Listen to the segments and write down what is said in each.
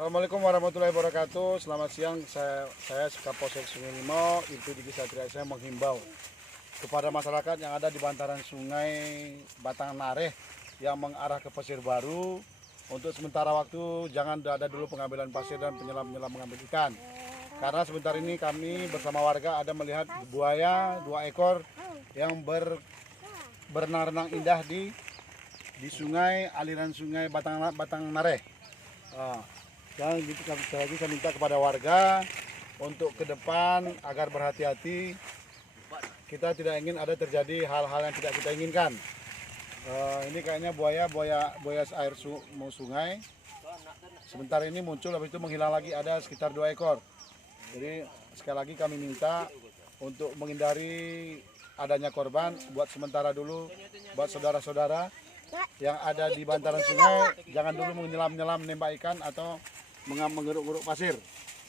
Assalamualaikum warahmatullahi wabarakatuh. Selamat siang, saya Kapolsek Sungai Limau, Ibtu Diki Satria. Saya menghimbau kepada masyarakat yang ada di bantaran sungai Batang Nareh yang mengarah ke Pasir Baru. Untuk sementara waktu jangan ada dulu pengambilan pasir dan penyelam-penyelam mengambil ikan. Karena sebentar ini kami bersama warga ada melihat buaya 2 ekor yang berenang-renang indah di sungai, aliran sungai Batang Nareh. Dan gitu lagi saya minta kepada warga untuk ke depan agar berhati-hati. Kita tidak ingin ada terjadi hal-hal yang tidak kita inginkan. Ini kayaknya buaya air sungai. Sebentar ini muncul, habis itu menghilang lagi, ada sekitar 2 ekor. Jadi sekali lagi kami minta untuk menghindari adanya korban, buat sementara dulu, buat saudara-saudara yang ada di bantaran sungai, jangan dulu menyelam-nyelam menembak ikan atau menggeruk-geruk pasir.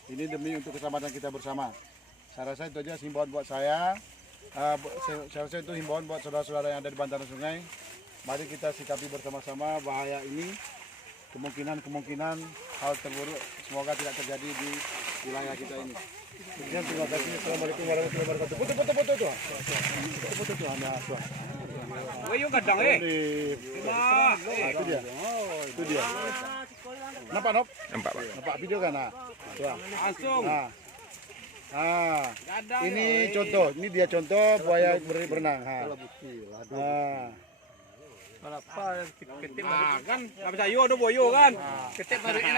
Ini demi untuk keselamatan kita bersama. Saya rasa itu aja himbauan buat saya. Saya rasa itu himbauan buat saudara-saudara yang ada di bantaran sungai. Mari kita sikapi bersama-sama bahaya ini. Kemungkinan hal terburuk semoga tidak terjadi di wilayah kita ini. Sekian, terima kasih. Assalamualaikum warahmatullahi wabarakatuh. Foto tuh. Foto tuh ada tuh. Wayo kadang Itu dia. Nampak, Nop? Nampak, Pak. Nampak video kan? Tuh. langsung. Ini contoh, ini dia contoh buaya berenang. Ketip kan, nggak bisa yo, ada boyo kan. Ketip baru enak.